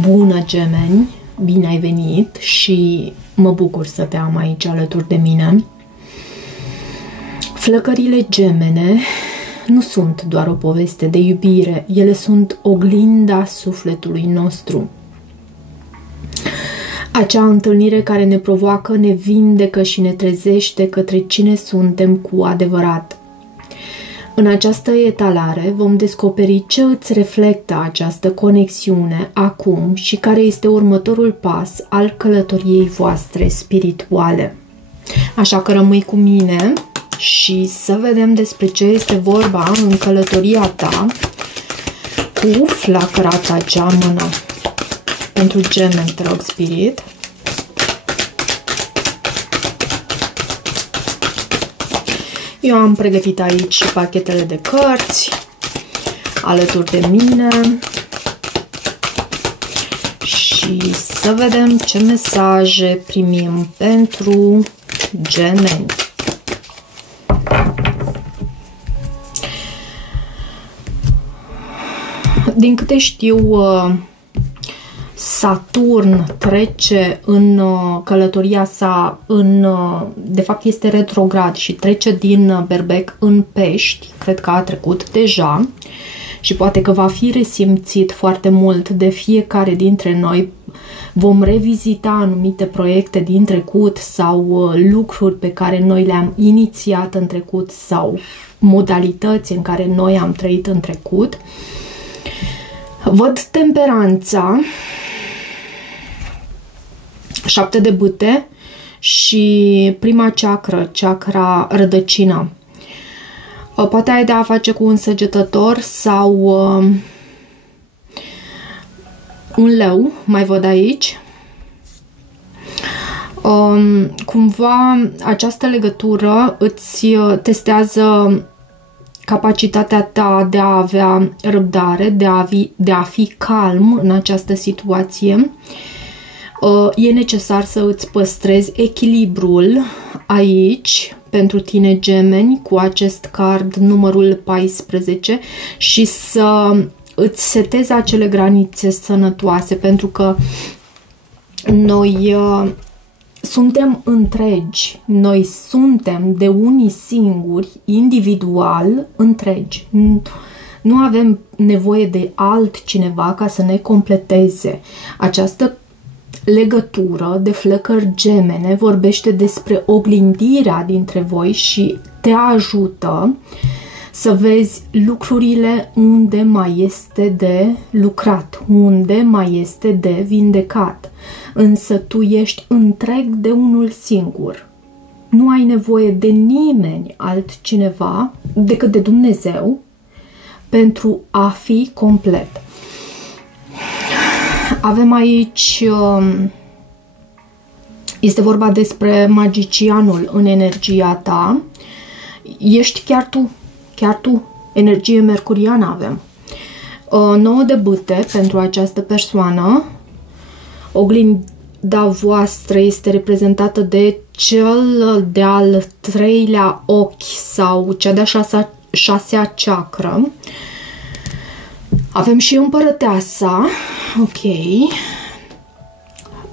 Bună, gemeni! Bine ai venit și mă bucur să te am aici alături de mine. Flăcările gemene nu sunt doar o poveste de iubire, ele sunt oglinda sufletului nostru. Acea întâlnire care ne provoacă, ne vindecă și ne trezește către cine suntem cu adevărat. În această etalare vom descoperi ce îți reflectă această conexiune acum și care este următorul pas al călătoriei voastre spirituale. Așa că rămâi cu mine și să vedem despre ce este vorba în călătoria ta cu flacăra ta geamănă. Pentru gemeni, te rog, spirit. Eu am pregătit aici și pachetele de cărți alături de mine și să vedem ce mesaje primim pentru gemeni. Din câte știu, Saturn trece în călătoria sa, de fapt este retrograd și trece din Berbec în Pești, cred că a trecut deja și poate că va fi resimțit foarte mult de fiecare dintre noi. Vom revizita anumite proiecte din trecut sau lucruri pe care noi le-am inițiat în trecut sau modalități în care noi am trăit în trecut. Văd temperanța, 7 de bâte și prima chakra, chakra rădăcină. Poate ai de a face cu un săgetător sau un leu, mai văd aici. Cumva această legătură îți testează capacitatea ta de a avea răbdare, de a fi calm în această situație. E necesar să îți păstrezi echilibrul aici pentru tine, gemeni, cu acest card numărul 14 și să îți setezi acele granițe sănătoase, pentru că noi suntem întregi, noi suntem de unii singuri, individual, întregi. Nu avem nevoie de altcineva ca să ne completeze. Această legătură de flăcări gemene vorbește despre oglindirea dintre voi și te ajută să vezi lucrurile unde mai este de lucrat, unde mai este de vindecat. Însă tu ești întreg de unul singur. Nu ai nevoie de nimeni altcineva decât de Dumnezeu pentru a fi complet. Avem aici, este vorba despre magicianul în energia ta. Ești chiar tu, energie mercuriană avem. 9 de bâte pentru această persoană. Oglinda voastră este reprezentată de cel de-al 3-lea ochi sau cea de-a 6-a chakră. Avem și împărăteasa, ok,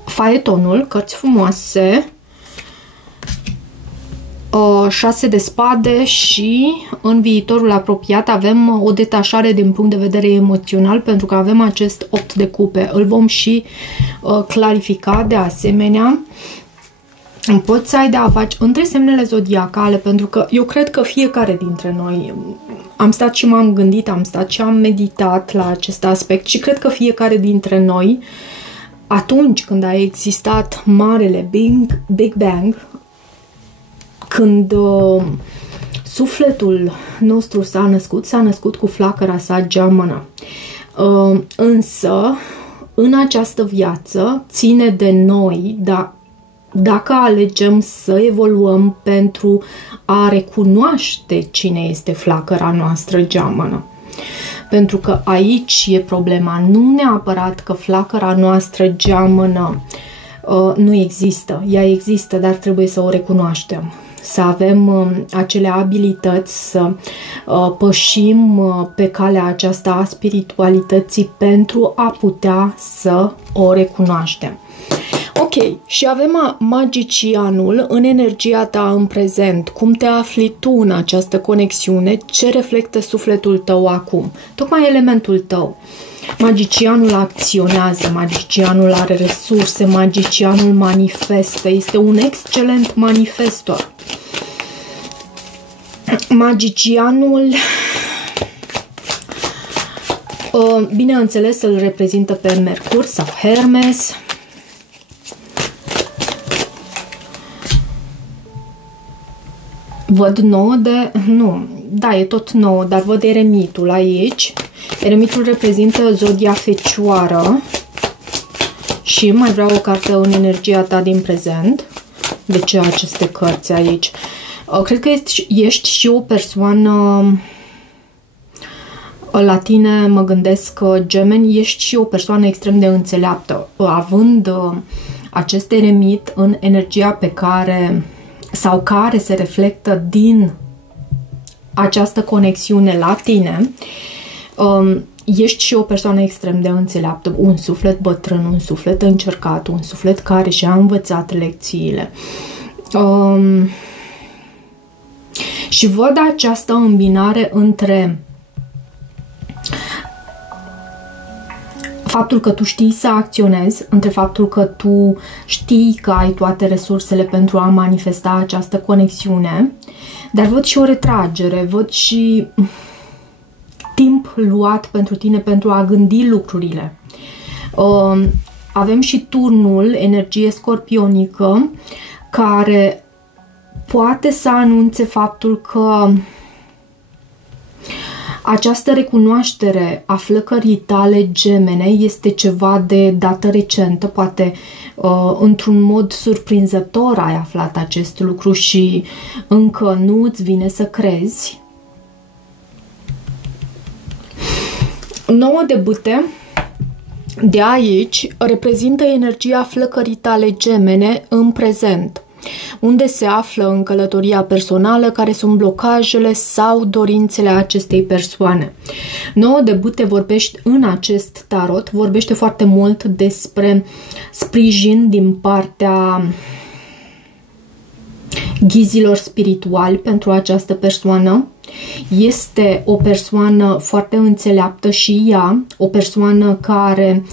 faetonul, cărți frumoase, 6 de spade și în viitorul apropiat avem o detașare din punct de vedere emoțional, pentru că avem acest 8 de cupe. Îl vom și clarifica de asemenea. Poți să ai de a face între semnele zodiacale, pentru că eu cred că fiecare dintre noi, am stat și m-am gândit, am stat și am meditat la acest aspect și cred că fiecare dintre noi, atunci când a existat marele Big Bang, când sufletul nostru s-a născut cu flacăra sa geamănă. Însă, în această viață, ține de noi, dacă alegem să evoluăm pentru a recunoaște cine este flacăra noastră geamănă. Pentru că aici e problema, nu neapărat că flacăra noastră geamănă nu există. Ea există, dar trebuie să o recunoaștem. să avem acele abilități, să pășim pe calea aceasta a spiritualității pentru a putea să o recunoaștem. Ok, și avem magicianul în energia ta în prezent. Cum te afli tu în această conexiune? Ce reflectă sufletul tău acum? Tocmai elementul tău. Magicianul acționează, magicianul are resurse, magicianul manifestă, este un excelent manifestor. Magicianul, bineînțeles, îl reprezintă pe Mercur sau Hermes. Văd 9 de... Nu, da, e tot 9, dar văd eremitul aici. Eremitul reprezintă zodia Fecioară. Și mai vreau o carte în energia ta din prezent. De ce aceste cărți aici? Cred că ești și o persoană... La tine mă gândesc că, Gemeni, ești și o persoană extrem de înțeleaptă. Având acest eremit în energia pe care... sau care se reflectă din această conexiune la tine, ești și o persoană extrem de înțeleaptă, un suflet bătrân, un suflet încercat, un suflet care și-a învățat lecțiile. Și văd această îmbinare între faptul că tu știi să acționezi, între faptul că tu știi că ai toate resursele pentru a manifesta această conexiune, dar văd și o retragere, văd și timp luat pentru tine pentru a gândi lucrurile. Avem și turnul, energie scorpionică, care poate să anunțe faptul că această recunoaștere a flăcării tale, Gemene, este ceva de dată recentă, poate într-un mod surprinzător ai aflat acest lucru și încă nu îți vine să crezi. 9 de bâte de aici reprezintă energia flăcării tale, Gemene, în prezent. Unde se află în călătoria personală, care sunt blocajele sau dorințele acestei persoane. 9 de bâte vorbește în acest tarot, vorbește foarte mult despre sprijin din partea ghizilor spirituali pentru această persoană. Este o persoană foarte înțeleaptă și ea, o persoană care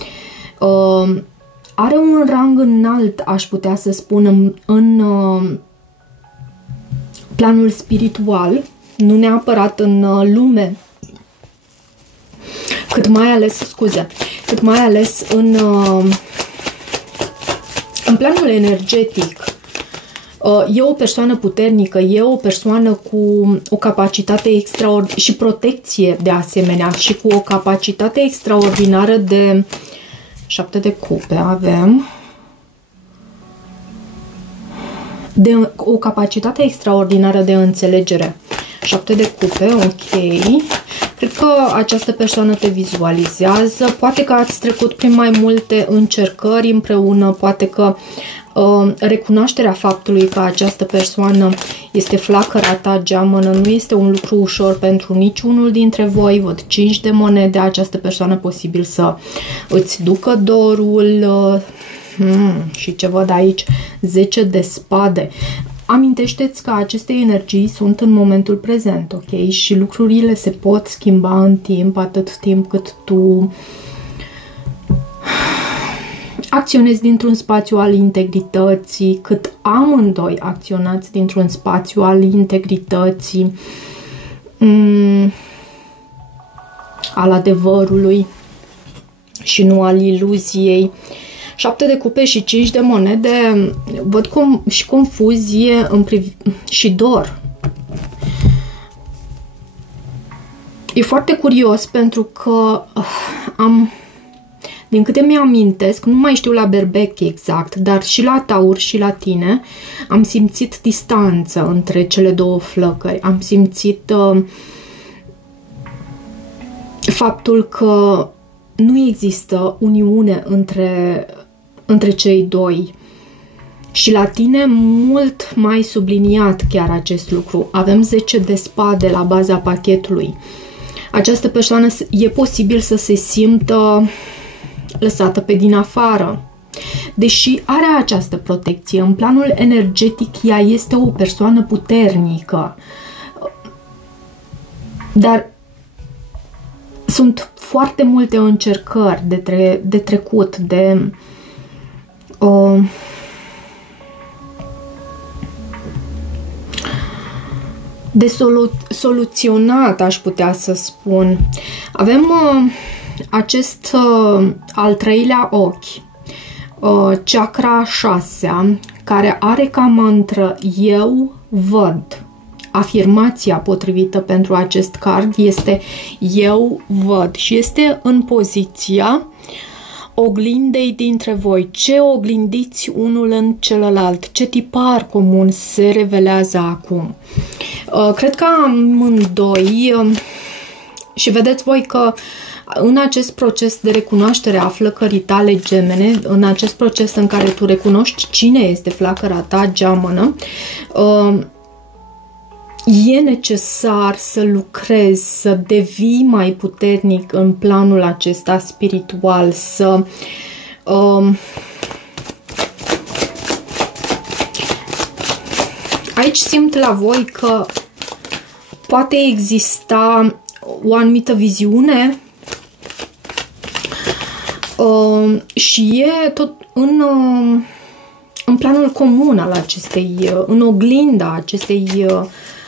are un rang înalt, aș putea să spun, în planul spiritual, nu neapărat în lume, cât mai ales în planul energetic. E o persoană puternică, e o persoană cu o capacitate extraordinară și protecție de asemenea și cu o capacitate extraordinară de 7 de cupe avem. De o capacitate extraordinară de înțelegere. 7 de cupe, ok. Cred că această persoană te vizualizează. Poate că ați trecut prin mai multe încercări împreună, poate că recunoașterea faptului că această persoană este flacăra ta, geamănă, nu este un lucru ușor pentru niciunul dintre voi. Văd 5 de monede, această persoană posibil să îți ducă dorul. Și ce văd aici? 10 de spade. Amintește-ți că aceste energii sunt în momentul prezent, ok? Și lucrurile se pot schimba în timp, atât timp cât tu acționezi dintr-un spațiu al integrității, cât amândoi acționați dintr-un spațiu al integrității, al adevărului și nu al iluziei. 7 de cupe și 5 de monede, văd și confuzie și dor. E foarte curios pentru că din câte mi-amintesc, nu mai știu la berbec exact, dar și la Taur și la tine am simțit distanță între cele două flăcări. Am simțit faptul că nu există uniune între cei doi. Și la tine mult mai subliniat chiar acest lucru. Avem 10 de spade la baza pachetului. Această persoană e posibil să se simtă lăsată pe din afară. Deși are această protecție, în planul energetic ea este o persoană puternică. Dar sunt foarte multe încercări de trecut, de soluționat, aș putea să spun. Avem acest al treilea ochi, chakra 6, care are ca mantră eu văd. Afirmația potrivită pentru acest card este eu văd și este în poziția oglindei dintre voi. Ce oglindiți unul în celălalt? Ce tipar comun se revelează acum? Cred că amândoi, și vedeți voi că în acest proces de recunoaștere a flăcării tale, Gemene, în acest proces în care tu recunoști cine este flacăra ta, geamănă, e necesar să lucrezi, să devii mai puternic în planul acesta spiritual, să aici simt la voi că poate exista o anumită viziune și e tot în planul comun al acestei, în oglinda acestei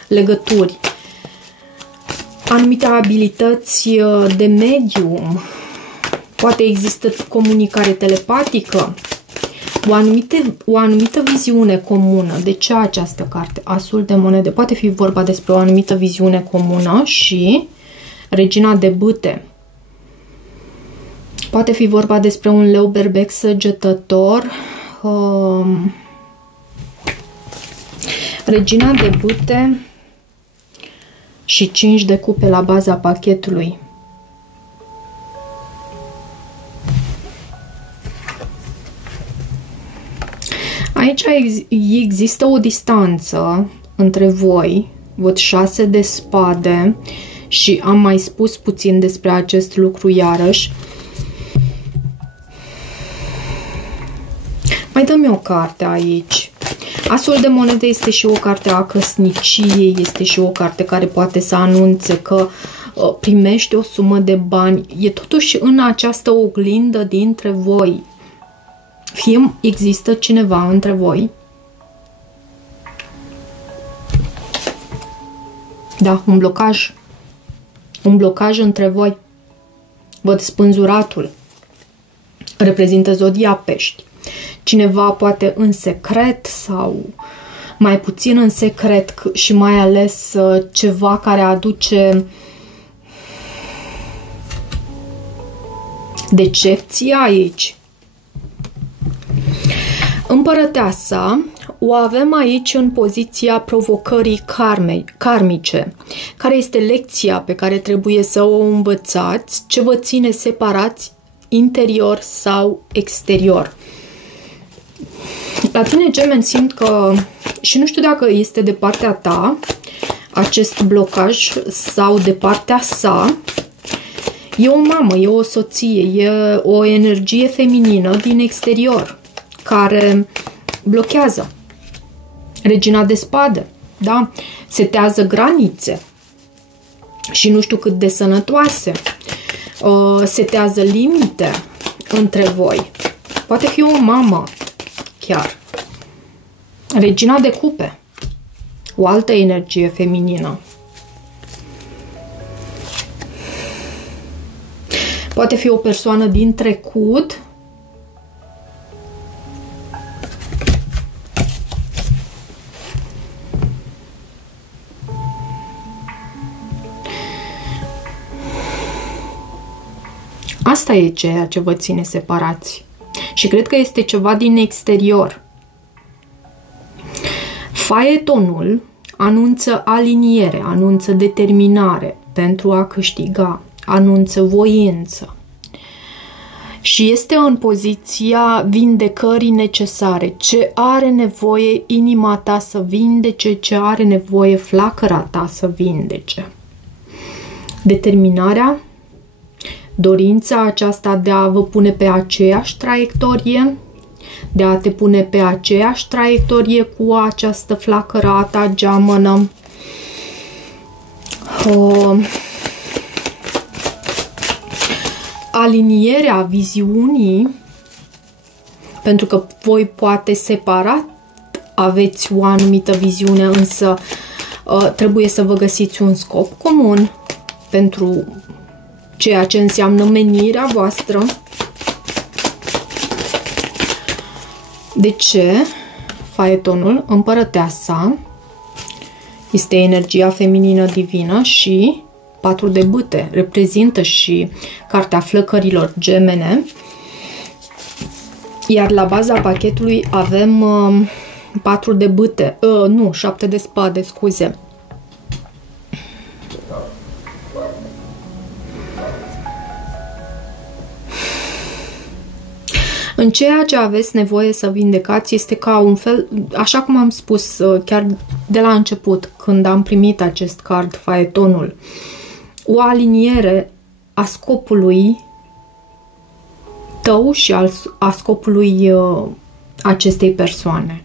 legături. Anumite abilități de medium, poate există comunicare telepatică, o anumită viziune comună. De ce această carte? Asul de monede. Poate fi vorba despre o anumită viziune comună și regina de bâte. Poate fi vorba despre un leu berbec săgetător, regina de bâte și 5 de cupe la baza pachetului. Aici există o distanță între voi, văd 6 de spade și am mai spus puțin despre acest lucru iarăși. Mai dă-mi o carte aici. Asul de monede este și o carte a căsniciei, este și o carte care poate să anunțe că primești o sumă de bani. E totuși în această oglindă dintre voi. Fie există cineva între voi. Da, un blocaj. Un blocaj între voi. Văd spânzuratul. Reprezintă zodia Pești. Cineva poate în secret sau mai puțin în secret și mai ales ceva care aduce decepție aici. Împărăteasa o avem aici în poziția provocării karmice, care este lecția pe care trebuie să o învățați, ce vă ține separați interior sau exterior. La tine, Gemeni, simt că, și nu știu dacă este de partea ta acest blocaj sau de partea sa, e o mamă, e o soție, e o energie feminină din exterior care blochează. Regina de spade, da? Setează granițe și nu știu cât de sănătoase. Setează limite între voi. Poate fi o mamă chiar. Regina de cupe. O altă energie feminină. Poate fi o persoană din trecut. Asta e ceea ce vă ține separați. Și cred că este ceva din exterior. Faetonul anunță aliniere, anunță determinare pentru a câștiga, anunță voință. și este în poziția vindecării necesare. Ce are nevoie inima ta să vindece, ce are nevoie flacăra ta să vindece. Determinarea, dorința aceasta de a vă pune pe aceeași traiectorie, de a te pune pe aceeași traiectorie cu această flacără a ta geamănă. Alinierea viziunii, pentru că voi poate separat aveți o anumită viziune, însă trebuie să vă găsiți un scop comun pentru ceea ce înseamnă menirea voastră. De ce? Faetonul, împărăteasa, este energia feminină divină și 4 de bâte reprezintă și cartea flăcărilor gemene. Iar la baza pachetului avem 4 de bâte, 7 de spade, scuze. În ceea ce aveți nevoie să vindecați este ca un fel, așa cum am spus chiar de la început, când am primit acest card, faetonul, o aliniere a scopului tău și a scopului acestei persoane.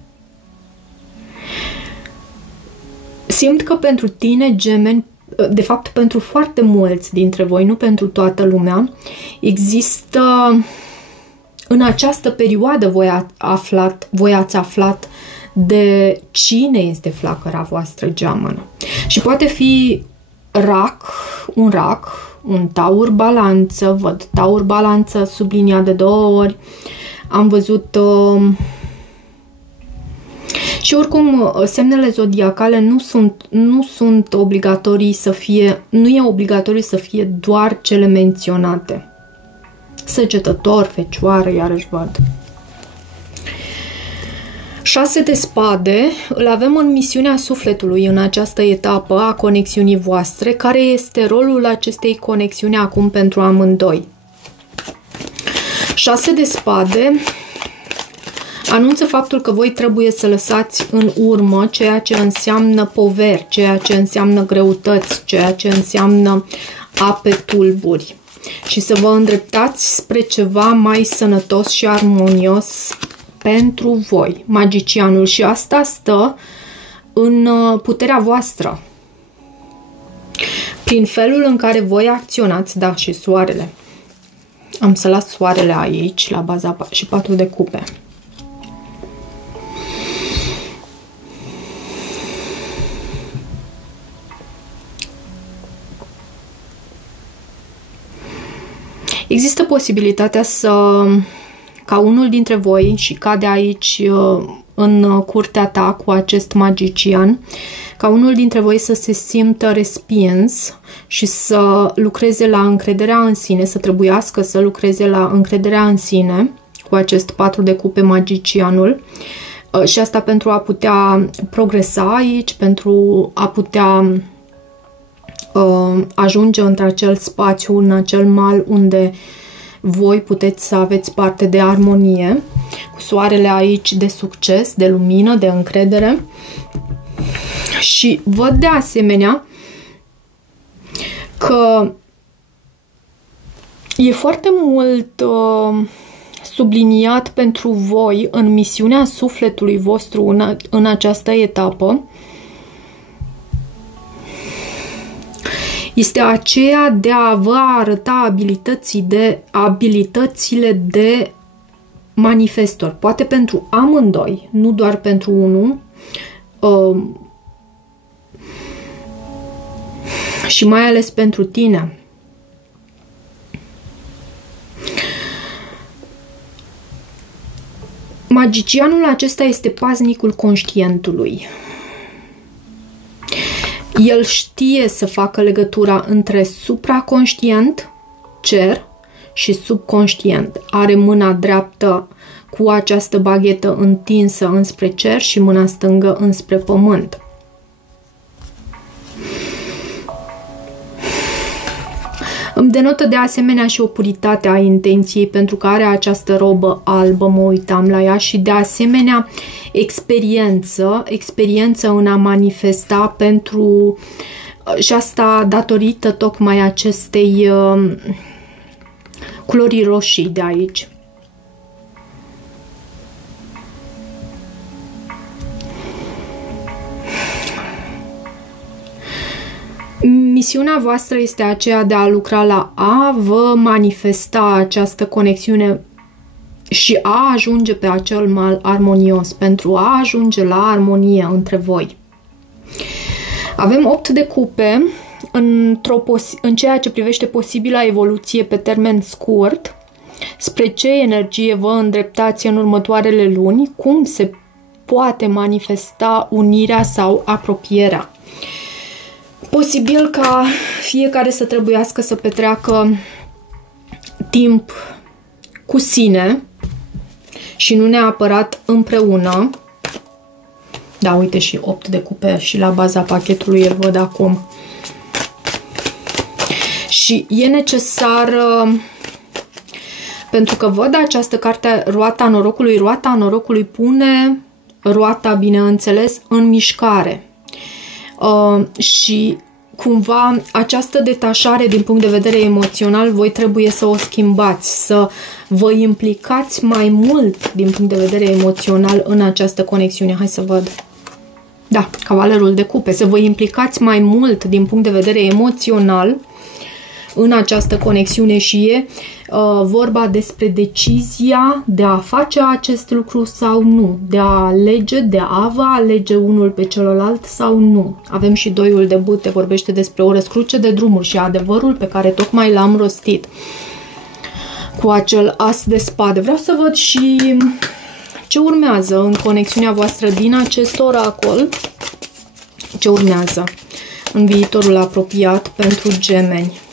Simt că pentru tine, gemeni, de fapt pentru foarte mulți dintre voi, nu pentru toată lumea, există, în această perioadă voi ați aflat de cine este flacăra voastră geamănă. Și poate fi un taur balanță, văd taur balanță subliniat de 2 ori, am văzut și oricum semnele zodiacale nu sunt obligatorii să fie, nu e obligatoriu să fie doar cele menționate. Săgetător, fecioară, iarăși văd. 6 de spade, îl avem în misiunea sufletului în această etapă a conexiunii voastre. Care este rolul acestei conexiuni acum pentru amândoi? 6 de spade anunță faptul că voi trebuie să lăsați în urmă ceea ce înseamnă poveri, ceea ce înseamnă greutăți, ceea ce înseamnă ape tulburi și să vă îndreptați spre ceva mai sănătos și armonios pentru voi, magicianul, și asta stă în puterea voastră. Prin felul în care voi acționați, da, și soarele. Am să las soarele aici, la baza, și 4 de cupe. Există posibilitatea ca unul dintre voi, și cade aici în curtea ta cu acest magician, ca unul dintre voi să se simtă respins și să lucreze la încrederea în sine, să trebuiască să lucreze la încrederea în sine cu acest 4 de cupe, magicianul, și asta pentru a putea progresa aici, pentru a putea ajunge într-acel spațiu, în acel mal unde voi puteți să aveți parte de armonie, cu soarele aici de succes, de lumină, de încredere. Și văd de asemenea că e foarte mult subliniat pentru voi în misiunea sufletului vostru în această etapă. Este aceea de a vă arăta abilitățile de manifestor. Poate pentru amândoi, nu doar pentru unul. Și mai ales pentru tine. Magicianul acesta este paznicul conștientului. El știe să facă legătura între supraconștient, cer, și subconștient. Are mâna dreaptă cu această baghetă întinsă înspre cer și mâna stângă înspre pământ. Îmi denotă de asemenea și o puritate a intenției, pentru că are această robă albă, mă uitam la ea, și de asemenea experiență în a manifesta pentru, și asta datorită tocmai acestei culorii roșii de aici. Misiunea voastră este aceea de a lucra la a vă manifesta această conexiune și a ajunge pe acel mal armonios, pentru a ajunge la armonie între voi. Avem 8 de cupe în ceea ce privește posibila evoluție pe termen scurt, spre ce energie vă îndreptați în următoarele luni, cum se poate manifesta unirea sau apropierea. Posibil ca fiecare să trebuiască să petreacă timp cu sine și nu neapărat împreună. Da, uite, și 8 de cupe și la baza pachetului îl văd acum. Și e necesar, pentru că văd această carte, roata norocului. Roata norocului pune roata, bineînțeles, în mișcare. Și cumva această detașare din punct de vedere emoțional voi trebuie să o schimbați, să vă implicați mai mult din punct de vedere emoțional în această conexiune. Hai să văd. Da, cavalerul de cupe. Să vă implicați mai mult din punct de vedere emoțional în această conexiune și e vorba despre decizia de a face acest lucru sau nu, de a alege, de a vă alege unul pe celălalt sau nu. Avem și doiul de bâte, vorbește despre o răscruce de drumuri și adevărul pe care tocmai l-am rostit cu acel as de spade. Vreau să văd și ce urmează în conexiunea voastră din acest oracol, ce urmează în viitorul apropiat pentru gemeni.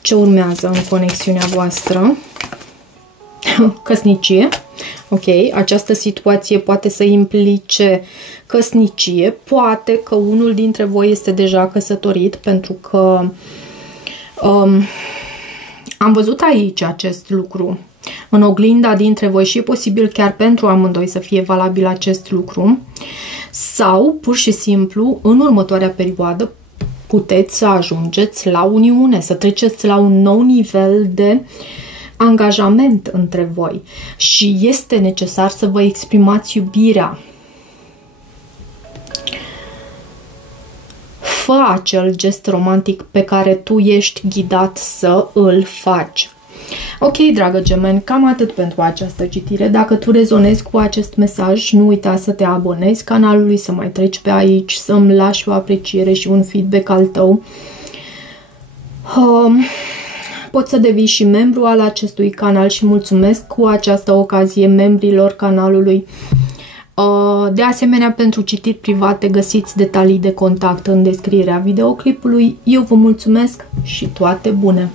Ce urmează în conexiunea voastră? Căsnicie. Ok, această situație poate să implice căsnicie. Poate că unul dintre voi este deja căsătorit, pentru că am văzut aici acest lucru în oglinda dintre voi și e posibil chiar pentru amândoi să fie valabil acest lucru. Sau, pur și simplu, în următoarea perioadă, puteți să ajungeți la uniune, să treceți la un nou nivel de angajament între voi și este necesar să vă exprimați iubirea. Fă acel gest romantic pe care tu ești ghidat să îl faci. Ok, dragă gemeni, cam atât pentru această citire. Dacă tu rezonezi cu acest mesaj, nu uita să te abonezi canalului, să mai treci pe aici, să-mi lași o apreciere și un feedback al tău. Poți să devii și membru al acestui canal și mulțumesc cu această ocazie membrilor canalului. De asemenea, pentru citiri private găsiți detalii de contact în descrierea videoclipului. Eu vă mulțumesc și toate bune!